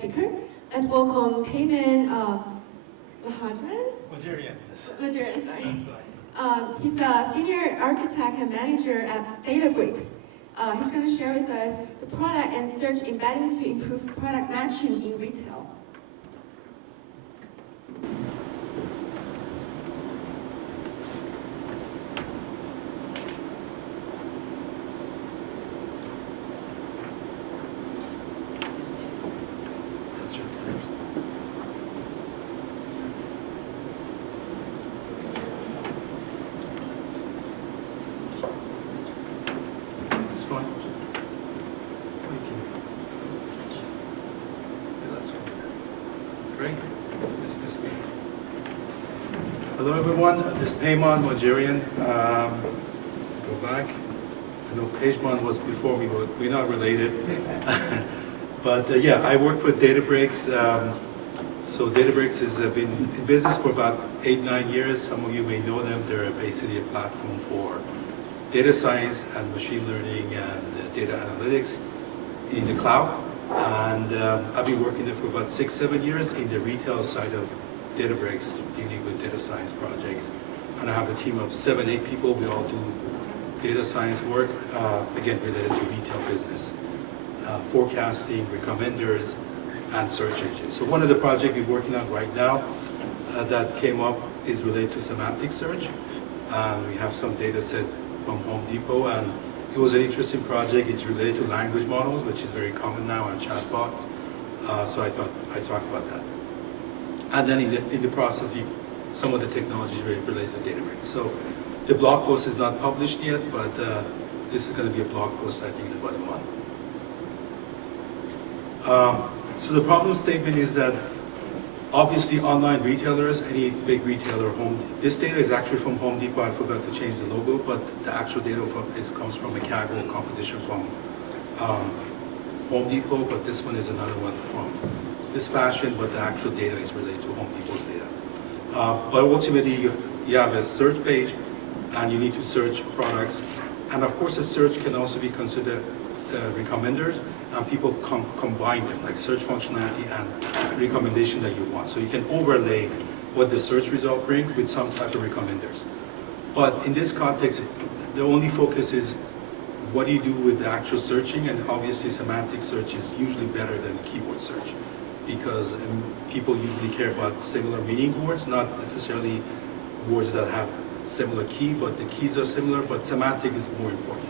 speaker. Let's welcome Peyman Mohajerian. Mohajerian. Sorry. He's a senior architect and manager at Databricks. He's going to share with us the product and search embedding to improve product matching in retail. That's fine. That's fine. Great. This me. Hello everyone. This is Peyman, Mohajerian. Go back. I know Peyman was before me, but we're not related. But yeah, I work with Databricks. So Databricks has been in business for about 8-9 years. Some of you may know them. They're basically a platform for data science and machine learning and data analytics in the cloud. And I've been working there for about 6-7 years in the retail side of Databricks, dealing with data science projects. And I have a team of 7-8 people. We all do data science work, again, related to retail business, forecasting, recommenders, and search engines. So one of the projects we're working on right now that came up is related to semantic search. We have some data set from Home Depot, and it was an interesting project. It's related to language models, which is very common now, and chatbots. So I thought I'd talk about that. And then in the process, some of the technology is related to Databricks. So the blog post is not published yet, but this is going to be a blog post, I think, in about a month. So the problem statement is that obviously online retailers, any big retailer, this data is actually from Home Depot. I forgot to change the logo, but the actual data comes from a casual competition from Home Depot, but this one is another one from this fashion, but the actual data is related to Home Depot's data. But ultimately, you have a search page, and you need to search products. And of course, a search can also be considered recommenders, and people combine them, like search functionality and recommendation that you want. So you can overlay what the search result brings with some type of recommenders. But in this context, the only focus is what do you do with the actual searching, and obviously semantic search is usually better than keyword search, because people usually care about similar meaning words, not necessarily words that have similar key, but the keys are similar, but semantic is more important.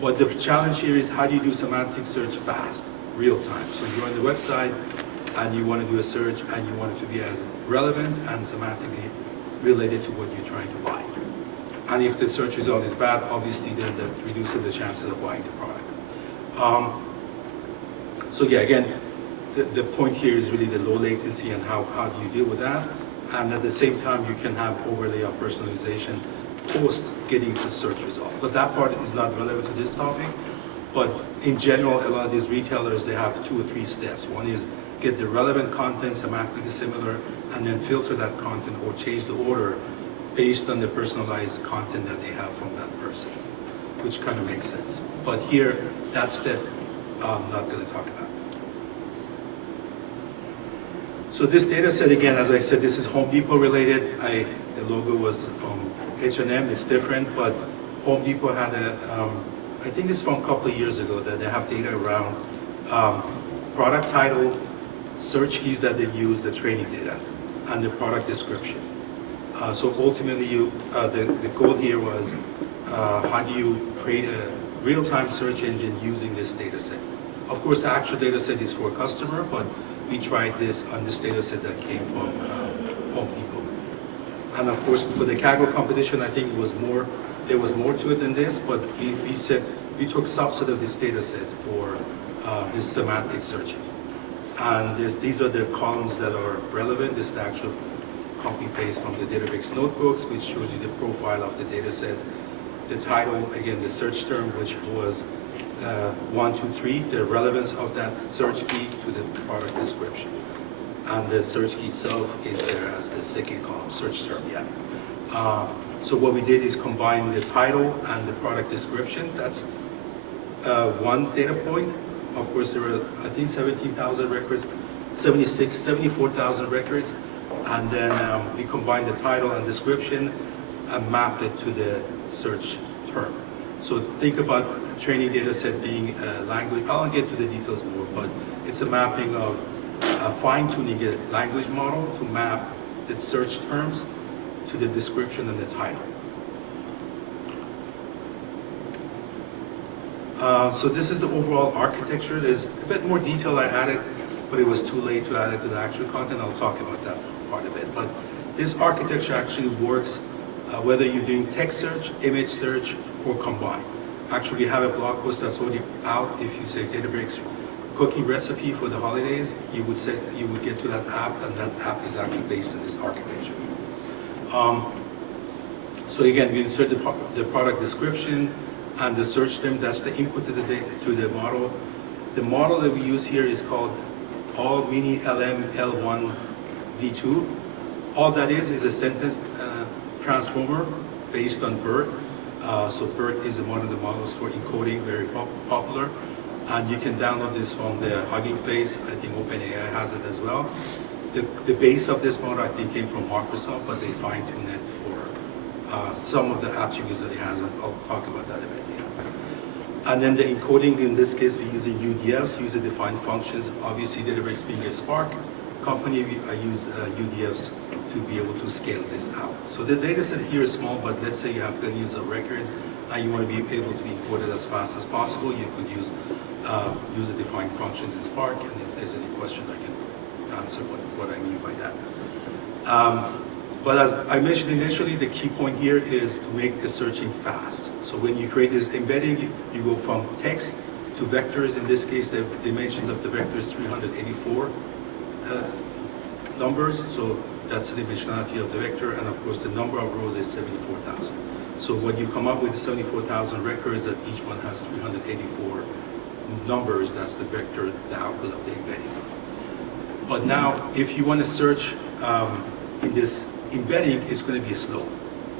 But the challenge here is how do you do semantic search fast, real time? So you're on the website and you want to do a search and you want it to be as relevant and semantically related to what you're trying to buy. And if the search result is bad, obviously then that reduces the chances of buying the product. So yeah, again, the point here is really the low latency and how do you deal with that? And at the same time, you can have overlay of personalization post getting to search result. But that part is not relevant to this topic. But in general, a lot of these retailers, they have 2 or 3 steps. One is get the relevant content semantically similar, and then filter that content or change the order based on the personalized content that they have from that person, which kind of makes sense. But here, that step, I'm not going to talk about. So this data set, again, as I said, this is Home Depot related. The logo was from H&M, it's different, but Home Depot had I think it's from a couple of years ago, that they have data around product title, search keys that they use, the training data, and the product description. So ultimately, the goal here was how do you create a real-time search engine using this data set? Of course, the actual data set is for a customer, but we tried this on this data set that came from Home Depot. And of course, for the Kaggle competition, I think there was more to it than this, but we said we took subset of this data set for this semantic searching. And these are the columns that are relevant. This is the actual copy-paste from the Databricks notebooks, which shows you the profile of the data set. The title, again, the search term, which was 1, 2, 3, the relevance of that search key to the product description. And the search key itself is there as the second column, search term, yeah. So what we did is combine the title and the product description. That's one data point. of course, there were, I think, 17,000 records, 74,000 records. And then we combined the title and description and mapped it to the search term. So think about a training data set being a language. I'll get to the details more, but it's a mapping of fine-tuning a language model to map the search terms to the description and the title. So this is the overall architecture. There's a bit more detail I added, but it was too late to add it to the actual content. I'll talk about that part of it. But this architecture actually works whether you're doing text search, image search, or combined. Actually, we have a blog post that's already out. If you say Databricks cooking recipe for the holidays, you would get to that app, and that app is actually based on this architecture. So again, we insert the product description and the search term. That's the input to the model. The model that we use here is called All Mini LM L1 V2. All that is a sentence transformer based on BERT. So BERT is one of the models for encoding, very popular. And you can download this from the Hugging Face. I think OpenAI has it as well. The base of this model, I think, came from Microsoft, but they fine-tuned it for some of the attributes that it has. And I'll talk about that in a bit. And then the encoding, in this case, we're using UDFs, user-defined functions. Obviously, Databricks being a Spark company, I use UDFs to be able to scale this out. So the data set here is small, but let's say you have billions of records and you want to be able to encode it as fast as possible. You could use user-defined functions in Spark, and if there's any questions, I can answer what I mean by that. But as I mentioned initially, the key point here is to make the searching fast. So when you create this embedding, you go from text to vectors. In this case, the dimensions of the vector is 384 numbers. So that's the dimensionality of the vector. And of course, the number of rows is 74,000. So when you come up with 74,000 records, that each one has 384 numbers, that's the vector, the output of the embedding. But now, if you want to search in this embedding, it's going to be slow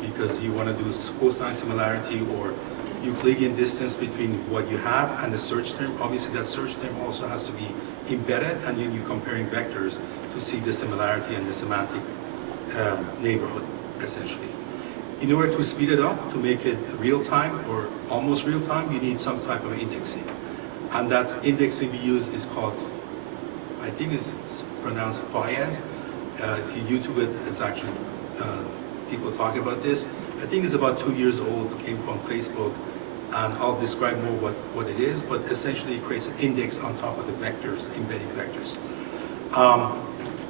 because you want to do cosine similarity or Euclidean distance between what you have and the search term. Obviously, that search term also has to be embedded, and then you're comparing vectors to see the similarity and the semantic neighborhood, essentially. In order to speed it up, to make it real time or almost real time, you need some type of indexing. And that indexing we use is called, I think it's pronounced FIAS. If you YouTube it, it's actually, people talk about this. I think it's about 2 years old, came from Facebook, and I'll describe more what it is, but essentially it creates an index on top of the vectors, embedding vectors.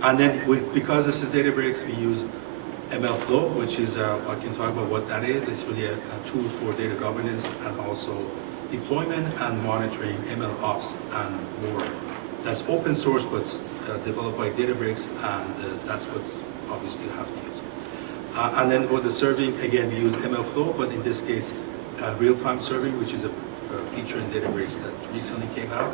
And then because this is Databricks, we use MLflow, which is, I can talk about what that is. It's really a tool for data governance and also deployment and monitoring ML ops and more. That's open source, but developed by Databricks, and that's what obviously you have to use. And then for the serving, again, we use MLflow, but in this case, real-time serving, which is a feature in Databricks that recently came out.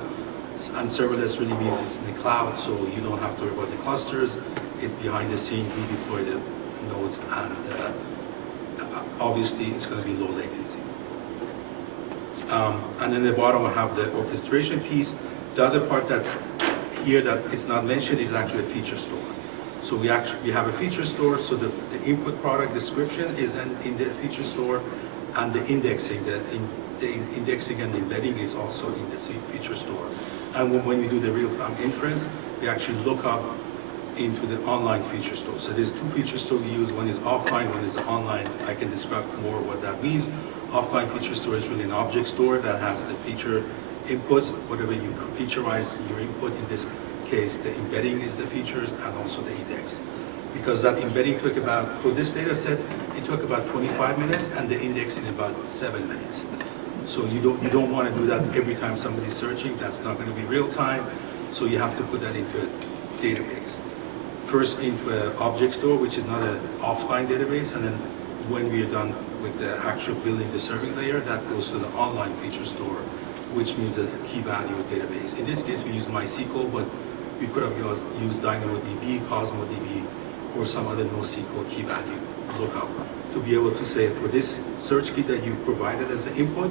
And serverless really means it's in the cloud, so you don't have to worry about the clusters. It's behind the scene, we deploy the nodes, and obviously it's going to be low latency. And then at the bottom I have the orchestration piece. The other part that's here that is not mentioned is actually a feature store. So we have a feature store, so the input product description is in the feature store, and the indexing, the indexing and the embedding is also in the feature store. And when we do the real-time inference, we actually look up into the online feature store. So there's two feature stores we use. One is offline, one is the online. I can describe more what that means. Offline feature store is really an object store that has the feature inputs, whatever you featureize your input. In this case, the embedding is the features and also the index. Because that embedding took about, for this data set, it took about 25 minutes and the indexing about 7 minutes. So you don't want to do that every time somebody's searching. That's not going to be real time. So you have to put that into a database. First into an object store, which is not an offline database, and then when we are done with the actual building the serving layer, that goes to the online feature store, which means the key value database. In this case, we use MySQL, but we could have used DynamoDB, CosmoDB, or some other NoSQL key value lookup to be able to say, for this search key that you provided as the input,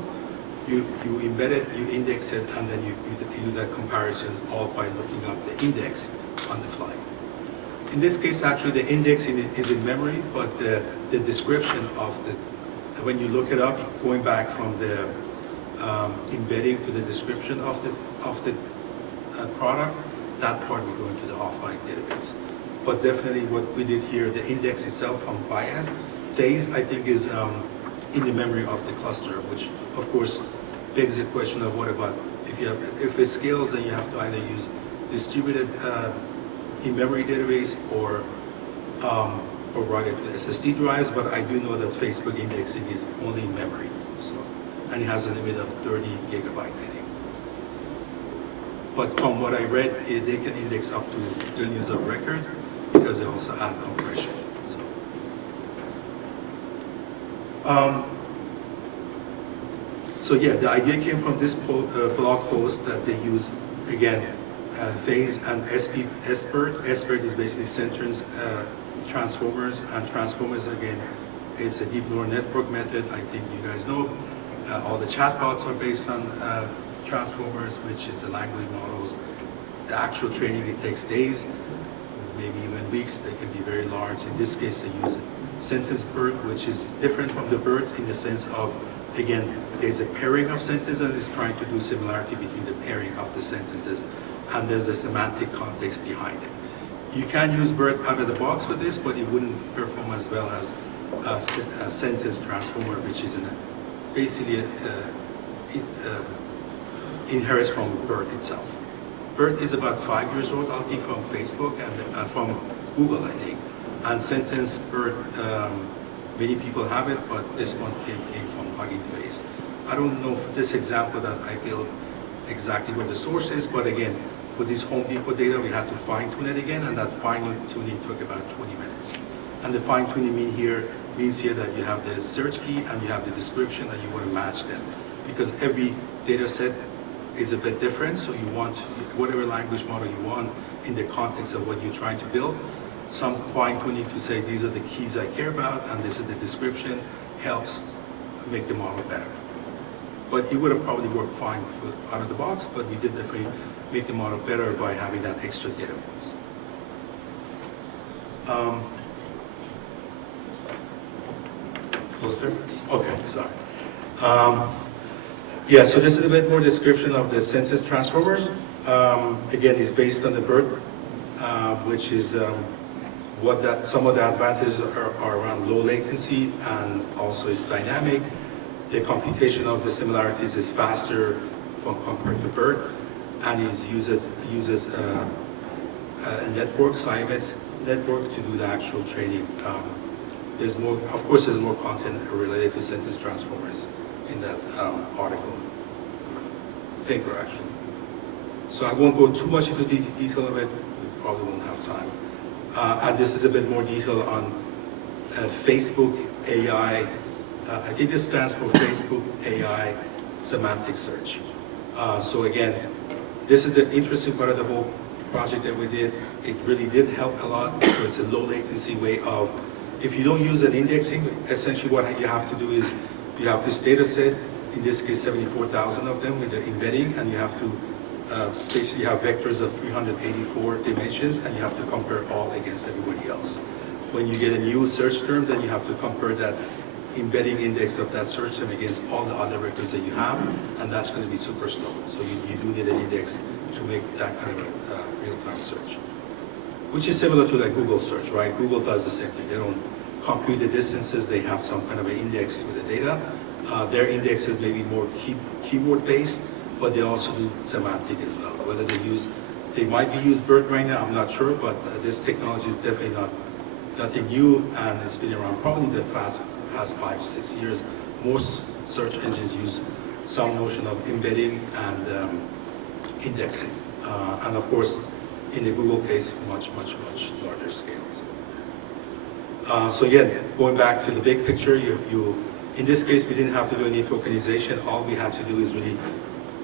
you embed it, you index it, and then you do that comparison all by looking up the index on the fly. In this case, actually, the index is in memory, but the description of when you look it up, going back from the embedding to the description of the product, that part will go into the offline database. But definitely what we did here, the index itself from phase, I think is in the memory of the cluster, which of course begs the question of what about if it scales, then you have to either use distributed in-memory database or write it to SSD drives. But I do know that Facebook indexing is only in memory, so, and it has a limit of 30 gigabyte, I think. But from what I read, they can index up to billions of records because they also add compression. So yeah, the idea came from this blog post that they use, again, phase and SBERT. SBERT is basically sentence transformers, and transformers, again, it's a deep neural network method. I think you guys know all the chatbots are based on transformers, which is the language models. The actual training, it takes days, maybe even weeks. They can be very large. In this case, they use sentence BERT, which is different from the BERT in the sense of, again, there's a pairing of sentences and it's trying to do similarity between the pairing of the sentences, and there's a semantic context behind it. You can use BERT out of the box for this, but it wouldn't perform as well as a sentence transformer, which is basically inherits from BERT itself. BERT is about 5 years old, I think, from Facebook and from Google, I think. And sentence BERT, many people have it, but this one came from Hugging Face. I don't know this example that I built exactly what the source is, but again, for this Home Depot data, we had to fine tune it again, and that fine tuning took about 20 minutes. And the fine tuning means here that you have the search key and you have the description and you want to match them. Because every data set is a bit different, so you want whatever language model you want in the context of what you're trying to build. Some fine tuning to say these are the keys I care about and this is the description helps make the model better. But it would have probably worked fine out of the box, but we did definitely make the model better by having that extra data points. Closer? Okay, sorry. Yeah, so this is a bit more description of the sentence transformers. Again, it's based on the BERT, which is some of the advantages are around low latency and also it's dynamic. The computation of the similarities is faster compared to BERT, and it uses a network, SciMS network, to do the actual training. There's more, of course, there's more content related to sentence transformers in that paper, actually. So I won't go too much into detail of it. We probably won't have time. And this is a bit more detail on Facebook AI. I think this stands for Facebook AI Semantic Search. So again, this is the interesting part of the whole project that we did. It really did help a lot. So it's a low latency way of, if you don't use an indexing, essentially what you have to do is you have this data set, in this case 74,000 of them with the embedding, and you have to basically have vectors of 384 dimensions, and you have to compare all against everybody else. When you get a new search term, then you have to compare that embedding index of that search term against all the other records that you have, and that's going to be super slow. So you do need an index to make that kind of a real-time search, which is similar to like Google search, right? Google does the same thing. They don't compute the distances. They have some kind of an index to the data. Their index is maybe more keyword-based, but they also do semantic as well. Whether they might be used BERT right now, I'm not sure, but this technology is definitely nothing new, and it's been around probably the past 5-6 years. Most search engines use some notion of embedding and indexing. And of course, in the Google case, much larger scales. So again, going back to the big picture, in this case, we didn't have to do any tokenization. All we had to do is really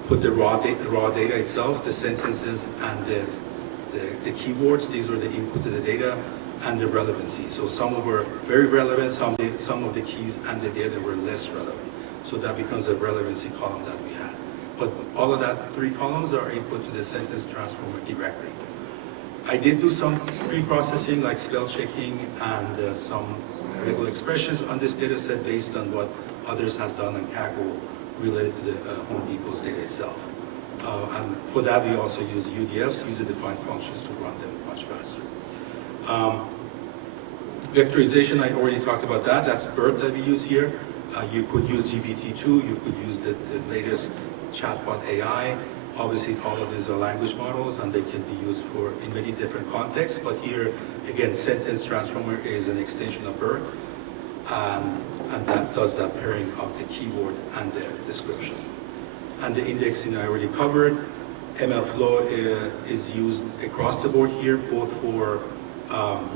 put the raw data itself, the sentences and the keywords. These were the input to the data and the relevancy. So some were very relevant, some of the keys and the data were less relevant. So that becomes a relevancy column that we had. But all of that 3 columns are input to the sentence transformer directly. I did do some pre-processing like spell checking and some regular expressions on this data set based on what others have done on Kaggle related to the Home Depot's data itself. And for that, we also use UDFs, user-defined functions, to run them much faster. Vectorization, I already talked about that. That's BERT that we use here. You could use GPT-2, you could use the latest chatbot AI. Obviously, all of these are language models, and they can be used in many different contexts. But here, again, sentence transformer is an extension of BERT, and that does that pairing of the keyword and the description. And the indexing I already covered. MLflow is used across the board here, both for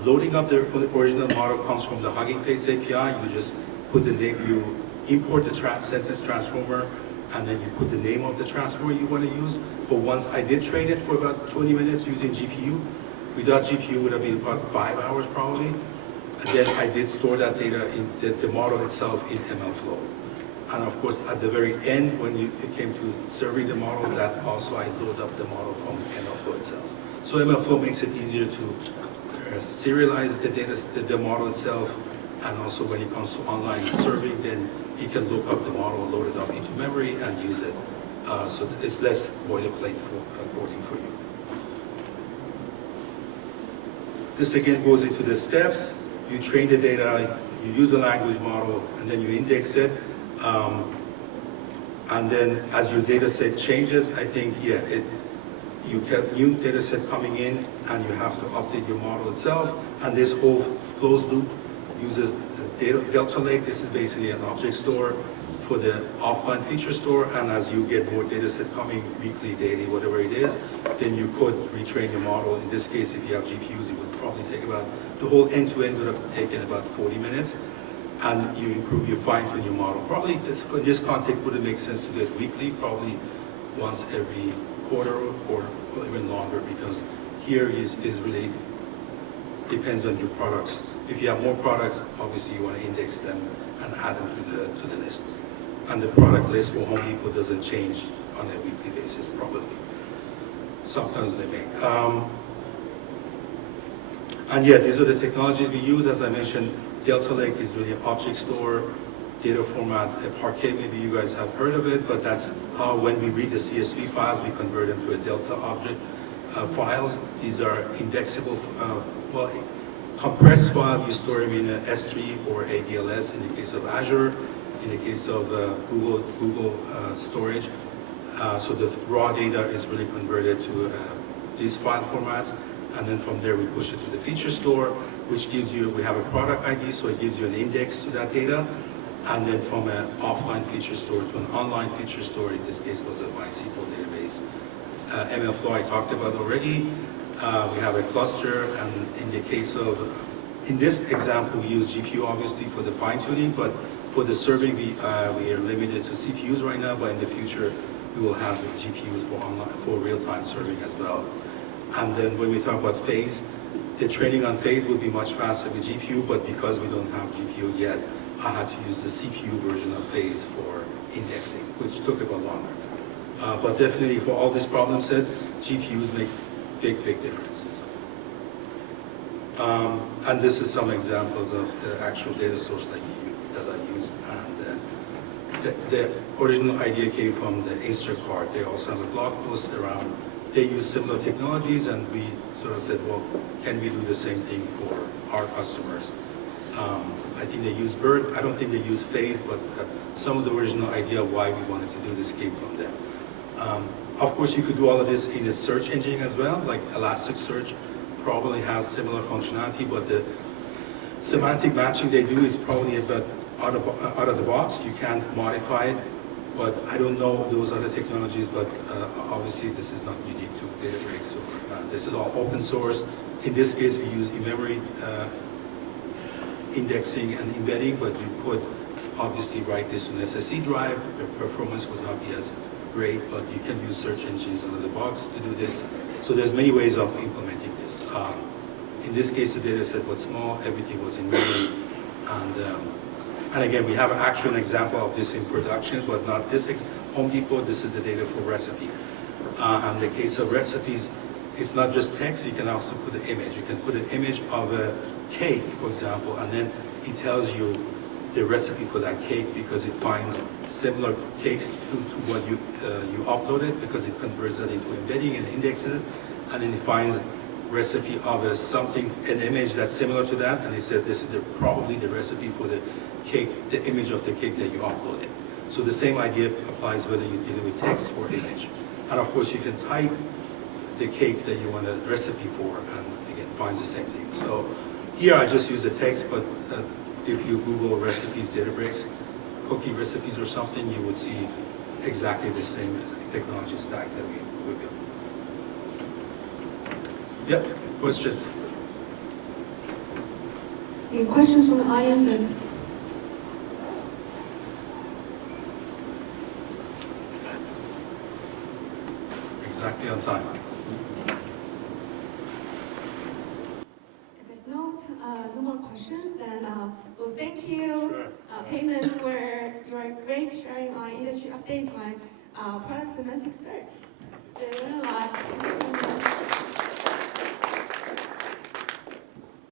loading up the original model comes from the Hugging Face API. You just put the name, you import the sentence transformer, and then you put the name of the transformer you want to use. But once I did train it for about 20 minutes using GPU, without GPU would have been about 5 hours probably. And then I did store that data in the model itself in MLflow. And of course, at the very end, when it came to serving the model, that also I load up the model from MLflow itself. So MLflow makes it easier to serialize the data, the model itself, and also when it comes to online serving, then you can look up the model, load it up into memory, and use it. So it's less boilerplate coding for you. This again goes into the steps. You train the data, you use the language model, and then you index it. And then as your data set changes, I think, yeah, you get new data set coming in, and you have to update your model itself. And this whole closed loop uses Delta Lake. This is basically an object store for the offline feature store. And as you get more data set coming weekly, daily, whatever it is, then you could retrain your model. In this case, if you have GPUs, it would probably take about, the whole end-to-end would have taken about 40 minutes. And you improve, you fine-tune your model. Probably for this context, would it make sense to do it weekly? Probably once every quarter or even longer, because here is really depends on your products. If you have more products, obviously you want to index them and add them to the list. And the product list for Home Depot doesn't change on a weekly basis, probably. Sometimes they may. And yeah, these are the technologies we use. As I mentioned, Delta Lake is really an object store, data format, Parquet, maybe you guys have heard of it, but that's how when we read the CSV files, we convert them to a Delta object files. These are indexable, well, compressed files, you store them in a S3 or ADLS in the case of Azure, in the case of Google storage. So the raw data is really converted to these file formats, and then from there we push it to the feature store, which gives you, we have a product ID, so it gives you an index to that data, and then from an offline feature store to an online feature store, in this case was a MySQL database. MLflow I talked about already. We have a cluster, and in the case of, in this example, we use GPU obviously for the fine-tuning, but for the serving, we are limited to CPUs right now, but in the future, we will have GPUs for online, for real-time serving as well. And then when we talk about phase, the training on phase will be much faster with GPU, but because we don't have GPU yet, I had to use the CPU version of phase for indexing, which took a bit longer. But definitely for all these problems said, GPUs make big differences. And this is some examples of the actual data source that I used. And the original idea came from the Instacart. They also have a blog post around, they use similar technologies, and we sort of said, well, can we do the same thing for our customers? I think they use BERT. I don't think they use phase, but some of the original idea why we wanted to do this came from them. Of course, you could do all of this in a search engine as well, like Elasticsearch probably has similar functionality, but the semantic matching they do is probably a bit out of the box. You can't modify it, but I don't know those other technologies, but obviously this is not unique to Databricks. So, this is all open source. In this case, we use in-memory indexing and embedding, but you could obviously write this on SSD drive. The performance would not be as great, but you can use search engines out of the box to do this. So there's many ways of implementing this. In this case, the data set was small, everything was in memory, And again, we have an actual example of this in production, but not this Home Depot. This is the data for recipe. In the case of recipes, it's not just text. You can also put an image. You can put an image of a cake, for example, and then it tells you the recipe for that cake because it finds similar cakes to what you uploaded, because it converts that into embedding and indexes it, and then it finds recipe of something, an image that's similar to that, and it said this is probably the recipe for the cake, the image of the cake that you uploaded. So the same idea applies whether you deal with text or image. And of course, you can type the cake that you want a recipe for, and again, find the same thing. So here I just use the text, but if you Google recipes, Databricks, cookie recipes or something, you would see exactly the same technology stack that we built. Yep, questions? Any questions from the audiences? Exactly on time. If there's no more questions, then well, thank you, Sure. Peyman, for your great sharing on industry updates on product semantic search. We learned a lot. Thank you very much.